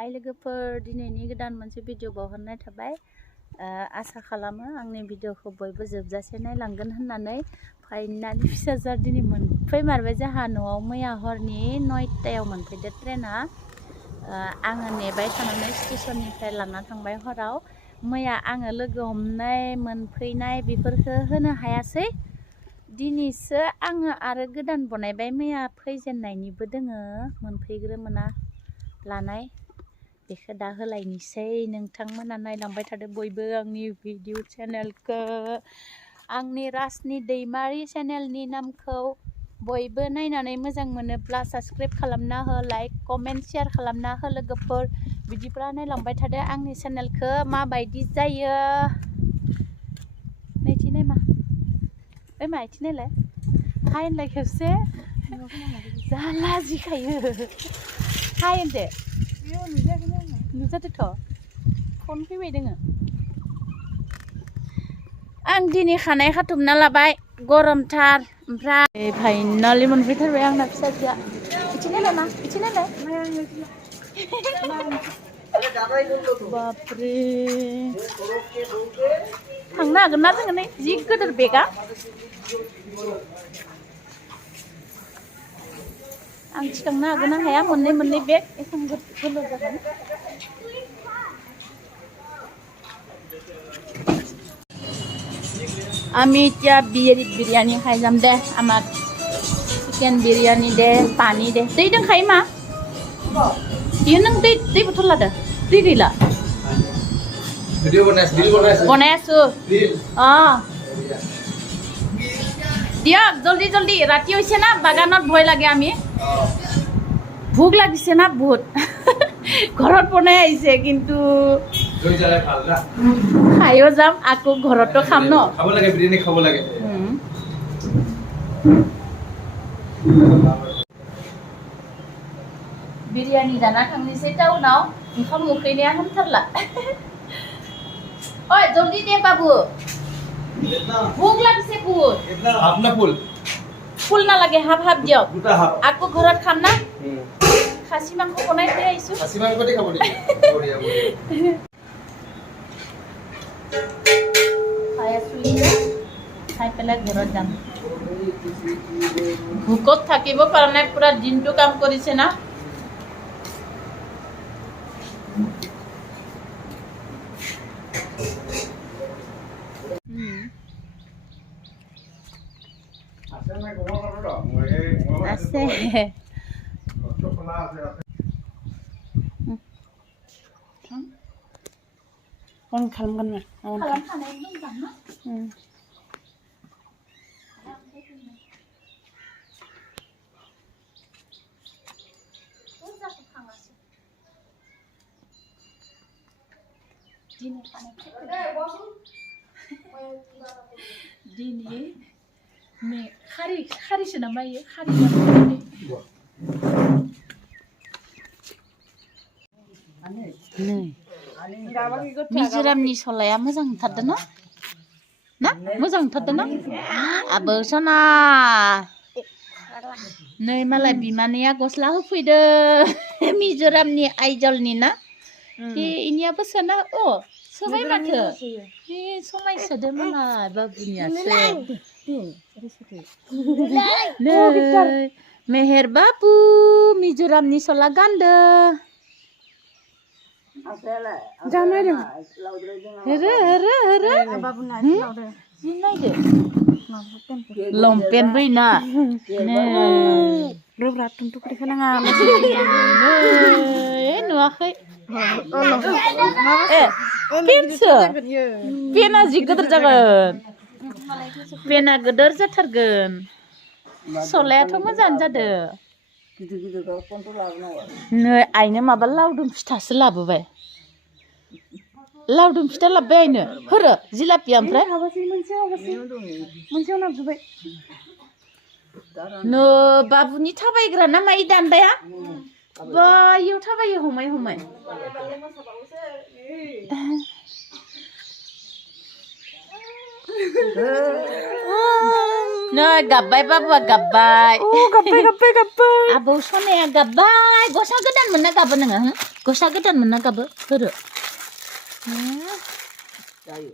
हाय लोगोफोर दिनैनि गोदान मोनसे भिडिअ बावहरनाय थाबाय आसा खालामो आंनि भिडिअखौ बयबो जोबजासे नायलांगोन होननानै फाइनालि फिसाजार दिनै मोनफैमारबाय जोंहा न'आव मैया हरनि 9टायाव मोनफैदो ट्रेना आङो नेबाय थानानै स्टेशननिफ्राय लाना थांबाय हराव मैया आङो लोगो हमनाय मोनफैनाय बेफोरखौ होनो हायासै दिनैसो आङो आरो गोदान बनायबाय मैया फैजेननायनिबो दोङो मोनफैग्रोमोना लानाय बेखौ दा होलायनोसै नोंथांमोना नायलांबाय थादो बयबो आंनि भिडिअ चेनेलखौ आंनि रासनि दैमारि चेनेलनि नामखौ बयबो नायनानै मोजां मोनोब्ला साबस्क्राइब खालामना हो लाइक कमेन्ट शेयार खालामना हो लोगोफोर बिदिब्ला नायलांबाय थादो आंनि चेनेलखौ माबायदि जायो नैथिनाय मा ओइ मा इथिनायलाय हाय होनलाय खेबसे जा लाजिखायो हाय होनदो नुजादोथ' फन फैबाय दोङो आं दिनै खानाय खाथुमना लाबाय गरमथार ओमफ्राय फाइनालि मोनफैथारबाय आंना फिसाजोआ इथिनायलाय मा इथिनायलाय बापरे थांनो हागोन ना जोङो नै जि गिदिर बेगा आं थिखांनो हागोन ना हाया मोननै बेग एसां गोलाव जागोन आमी এতিয়া बिरियानी खाइजाम दे आमाक चिकेन बिरियानी दे पानी दे दै दंखायो मा इयो नों दै बथल लादो दै गैला बनायासो দিয়ক জলদি জলদি ৰাতি হৈছে না বাগানত ভয় লাগে আমি ভোক লাগিছে না বহুত ঘৰত বনাই আহিছে কিন্তু খাইও যাম আকৌ ঘৰতো খাম ন খাব লাগে বিৰিয়ানী খাব লাগে बिरियानी जाना थांनोसै टाउनाव ओंखाम उखैनाया हामथारला ओइ जल्दी दे बाबू भूख লাগিছে बहुत अपना फुल फुल ना लगे हाफ हाफ दियक आको घरत खाम ना खासी मांस बनाय थै आइसु खासी मांस कति खाबो दे बढिया बढिया खाया सुली खाइ पेला घरत जाम भूकत থাকিব পাৰা নাই পুৰা দিনটো কাম কৰিছে না আছে kon खालामगोन ना खालामखानाय दंदां ना दिनै मे खारिसो नामा इयो खारि मिजोरामनि सलाया मोजां ओंखारदों ना मोजां ओंखारदों ना आबो सना नै मालाय बिमानैया गस्ला होफैदो मिजोरामनि आइजलनि ना इनियाबो सोना अ सोबाय माथो बे समायसोदो मालाय बाबुनियासो नै मेहेर बाबु मिजोरामनि सला गानदो जानाय दं हेरे बाबुना जि नायदो लंपेन्ट बैना रोब्रा तुमतुकरिखौ नाङा नुवाखै पेनसो पेना जि गिदिर जागोन पेना गिदिर जाथारगोन सलायाथ' मोजाङानो जादो नै आइनो माबा लावदुम फिथासो लाबोबाय लावदुम फिथा लाबोबाय आइनो होरो जिलापिया ओमफ्राय मोनसेयाव नांजोबबाय नो बाबुनि थाबायग्रा ना माइ दान्दाया बायाव थाबायो हमाय हमाय नै गाबबाय बाबुआ गाबबाय गाब्बाय आबौ सनाया गाबबाय गस्ला गोदान मोनना गाबो नोङो गस्ला गोदान मोनना गाबो होरो जायो